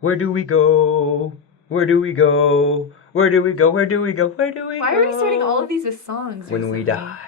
Where do we go? Where do we go? Where do we go? Where do we go? Where do we go? Why are we starting all of these with songs? When we die.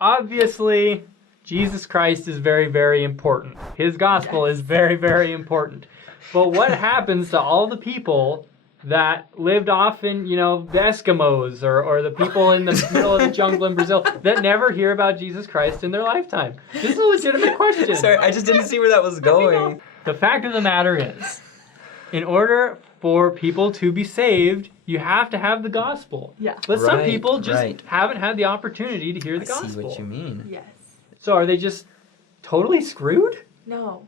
Obviously, Jesus Christ is very, very important. His gospel is very, very important. But what happens to all the people that lived off in, the Eskimos or the people in the middle of the jungle in Brazil that never hear about Jesus Christ in their lifetime? This is a legitimate question. Sorry, I just didn't see where that was going. The fact of the matter is, in order for people to be saved, you have to have the gospel. Yeah. But some people just haven't had the opportunity to hear the gospel. I see what you mean. Yes. So are they just totally screwed? No.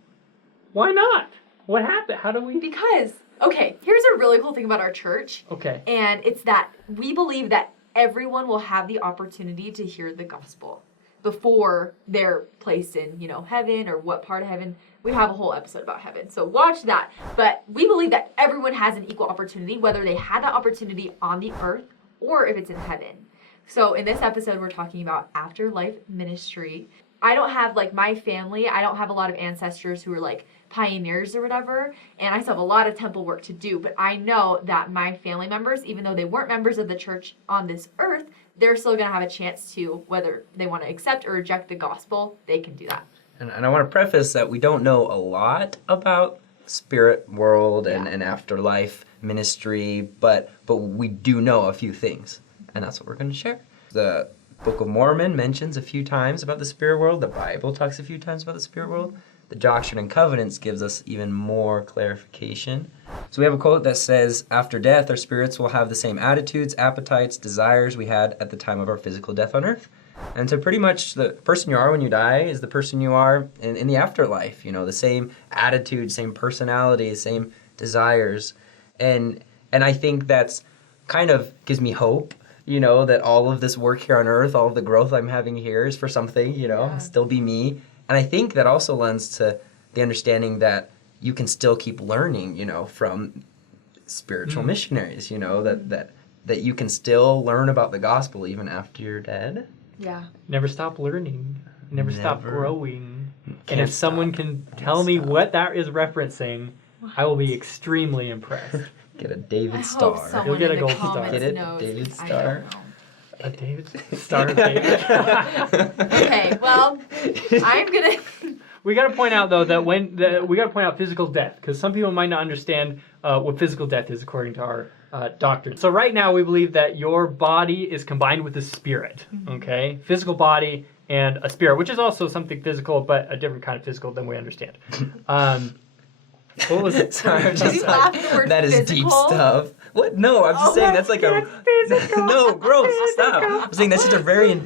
Why not? What happened? How do we... Because, okay, here's a really cool thing about our church. Okay. And it's that we believe that everyone will have the opportunity to hear the gospel before they're placed in, heaven or what part of heaven. We have a whole episode about heaven, so watch that. But we believe that everyone has an equal opportunity, whether they had that opportunity on the earth or if it's in heaven. So in this episode, we're talking about afterlife ministry. I don't have, my family, I don't have a lot of ancestors who are, pioneers or whatever, and I still have a lot of temple work to do, but I know that my family members, even though they weren't members of the church on this earth, they're still going to have a chance to, whether they want to accept or reject the gospel, they can do that. And I want to preface that we don't know a lot about spirit world and afterlife ministry, but we do know a few things, and that's what we're going to share. The Book of Mormon mentions a few times about the spirit world. The Bible talks a few times about the spirit world. The Doctrine and Covenants gives us even more clarification. So we have a quote that says, "After death, our spirits will have the same attitudes, appetites, desires we had at the time of our physical death on earth." And so pretty much the person you are when you die is the person you are in the afterlife. The same attitude, same personality, same desires. And I think that's kind of gives me hope, that all of this work here on earth, all of the growth I'm having here is for something, still be me. And I think that also lends to the understanding that you can still keep learning, from spiritual missionaries, that you can still learn about the gospel even after you're dead. Yeah. Never stop learning. Never stop growing. And if someone can tell me what that is referencing, I will be extremely impressed. Get a David Star. Hope someone You'll get in a the gold star. comments Get it? knows. David I Star. don't know. A David Star of David. Okay, well, I'm gonna. We got to point out though that we got to point out physical death, because some people might not understand what physical death is according to our doctrine. So right now we believe that your body is combined with a spirit. Okay, physical body and a spirit, which is also something physical, but a different kind of physical than we understand. What was it? Sorry, I'm Did just you laugh at the word that is physical? deep stuff. What? No, I'm just saying that's like no, gross. Stop. I'm saying that's just a very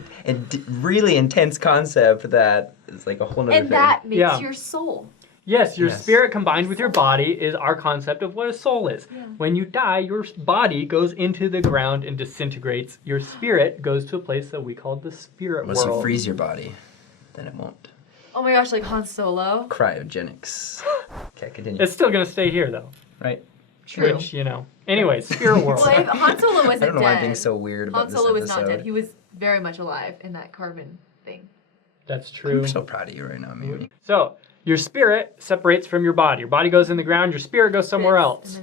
really intense concept that is like a whole nother thing. And that makes your soul. Yes, your spirit combined with your body is our concept of what a soul is. Yeah. When you die, your body goes into the ground and disintegrates. Your spirit goes to a place that we call the spirit Unless world. you freeze your body, then it won't. Oh my gosh, like Han Solo. Cryogenics. Okay, continue. It's still going to stay here, though. Right. True. Which, Anyway, spirit world. Well, if Han Solo wasn't dead. I don't know why I'm being so weird about this Han Solo was episode. not dead. He was very much alive in that carbon thing. That's true. I'm so proud of you right now, Mimi. So, your spirit separates from your body. Your body goes in the ground, your spirit goes somewhere else.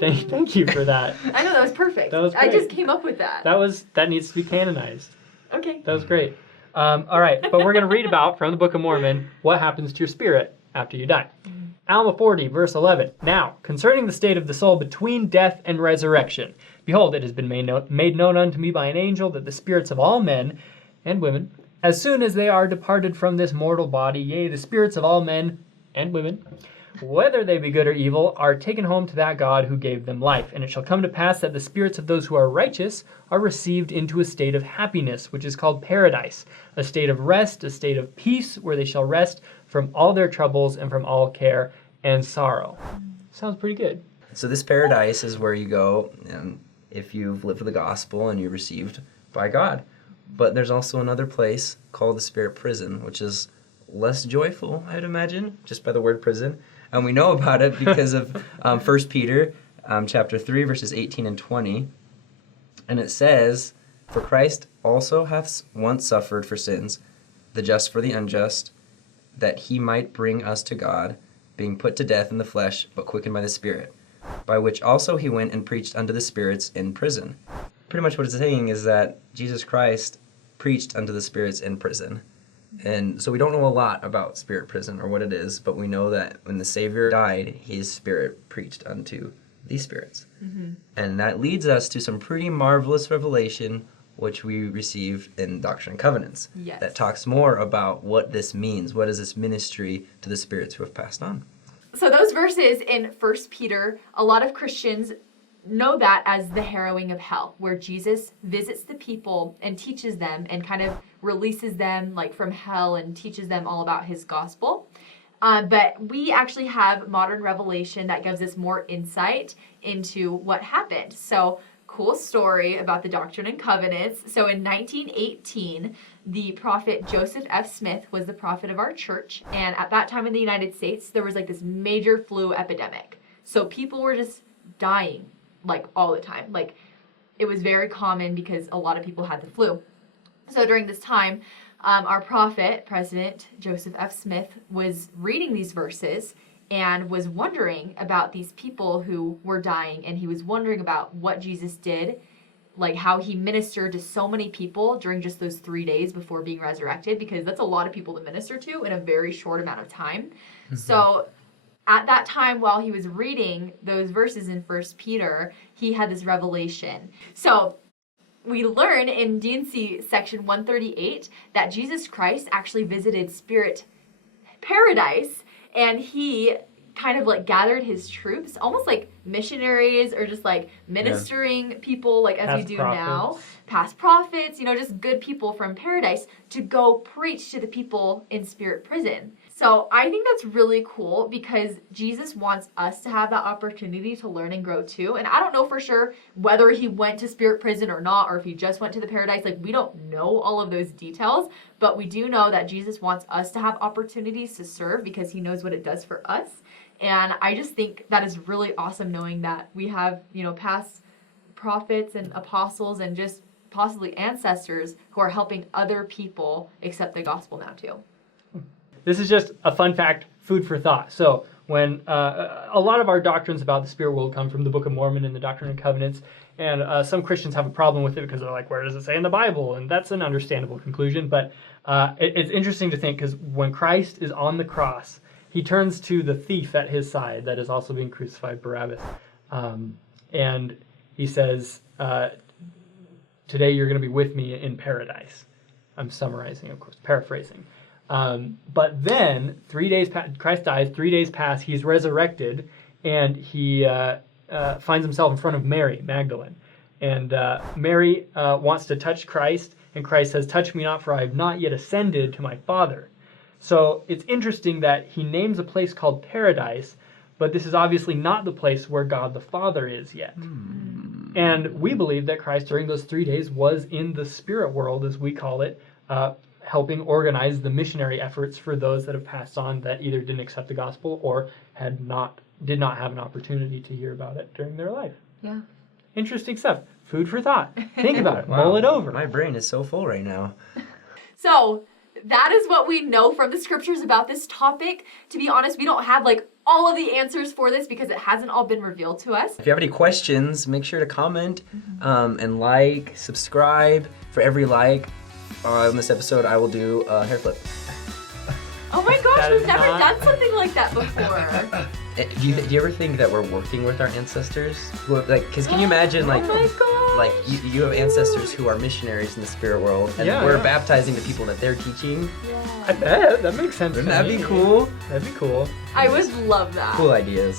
Thank you for that. I know, that was perfect. That was great. I just came up with that. That needs to be canonized. Okay. That was great. All right, but we're going to read about, from the Book of Mormon, what happens to your spirit after you die. Alma 40, verse 11. Now, concerning the state of the soul between death and resurrection, behold, it has been made known unto me by an angel that the spirits of all men and women, as soon as they are departed from this mortal body, yea, the spirits of all men and women, whether they be good or evil, are taken home to that God who gave them life. And it shall come to pass that the spirits of those who are righteous are received into a state of happiness, which is called paradise, a state of rest, a state of peace, where they shall rest from all their troubles and from all care and sorrow. Sounds pretty good. So this paradise is where you go if you've lived for the gospel and you're received by God. But there's also another place called the spirit prison, which is less joyful, I'd imagine, just by the word prison. And we know about it because of 1 Peter chapter 3, verses 18 and 20. And it says, "For Christ also hath once suffered for sins, the just for the unjust, that he might bring us to God, being put to death in the flesh, but quickened by the Spirit, by which also he went and preached unto the spirits in prison. Pretty much what it's saying is that Jesus Christ preached unto the spirits in prison. And so we don't know a lot about spirit prison or what it is, but we know that when the Savior died, his spirit preached unto these spirits. And that leads us to some pretty marvelous revelation, which we receive in Doctrine and Covenants. Yes. That talks more about what this means. What is this ministry to the spirits who have passed on? So those verses in 1 Peter, a lot of Christians know that as the harrowing of hell, where Jesus visits the people and teaches them and kind of releases them like from hell and teaches them all about his gospel. But we actually have modern revelation that gives us more insight into what happened. So cool story about the Doctrine and Covenants. So in 1918, the prophet Joseph F. Smith was the prophet of our church. And at that time in the United States, there was like this major flu epidemic. So people were just dying like all the time. Like it was very common because a lot of people had the flu. So during this time, our prophet, President Joseph F. Smith, was reading these verses and was wondering about these people who were dying, and he was wondering about what Jesus did, like how he ministered to so many people during just those 3 days before being resurrected, because that's a lot of people to minister to in a very short amount of time. So at that time, while he was reading those verses in 1 Peter, he had this revelation. So we learn in D&C section 138 that Jesus Christ actually visited spirit paradise, and he kind of like gathered his troops, almost like missionaries or just like ministering people, like as Past we do prophets. now, past prophets, you know, just good people from paradise to go preach to the people in spirit prison. So I think that's really cool because Jesus wants us to have that opportunity to learn and grow too. And I don't know for sure whether he went to spirit prison or not, or if he just went to the paradise. Like, we don't know all of those details, but we do know that Jesus wants us to have opportunities to serve because he knows what it does for us. And I just think that is really awesome knowing that we have, you know, past prophets and apostles and just possibly ancestors who are helping other people accept the gospel now too. This is just a fun fact, food for thought. So when a lot of our doctrines about the spirit world come from the Book of Mormon and the Doctrine and Covenants, and some Christians have a problem with it because they're like, where does it say in the Bible? And that's an understandable conclusion. But it's interesting to think because when Christ is on the cross, he turns to the thief at his side that is also being crucified, Barabbas. And he says, today you're going to be with me in paradise. I'm summarizing, of course, paraphrasing. But then 3 days Christ dies, 3 days pass, he's resurrected, and he finds himself in front of Mary Magdalene. And Mary wants to touch Christ, and Christ says, touch me not, for I have not yet ascended to my Father. So it's interesting that he names a place called paradise, but this is obviously not the place where God the Father is yet. And we believe that Christ during those 3 days was in the spirit world, as we call it, helping organize the missionary efforts for those that have passed on that either didn't accept the gospel or did not have an opportunity to hear about it during their life. Yeah. Interesting stuff. Food for thought. Think about it. Wow. Mull it over. My brain is so full right now. So that is what we know from the scriptures about this topic. To be honest, we don't have like all of the answers for this because it hasn't all been revealed to us. If you have any questions, make sure to comment and like, subscribe. For every like on this episode, I will do a hair flip. Oh my gosh, That we've is never not- done something like that before. Do you ever think that we're working with our ancestors? Like, cause can you imagine, like, Oh my gosh. like you have ancestors who are missionaries in the spirit world, and Yeah, we're yeah. baptizing the people that they're teaching. I bet. That makes sense. Wouldn't to that me. be cool? That'd be cool. I would love that. Cool ideas.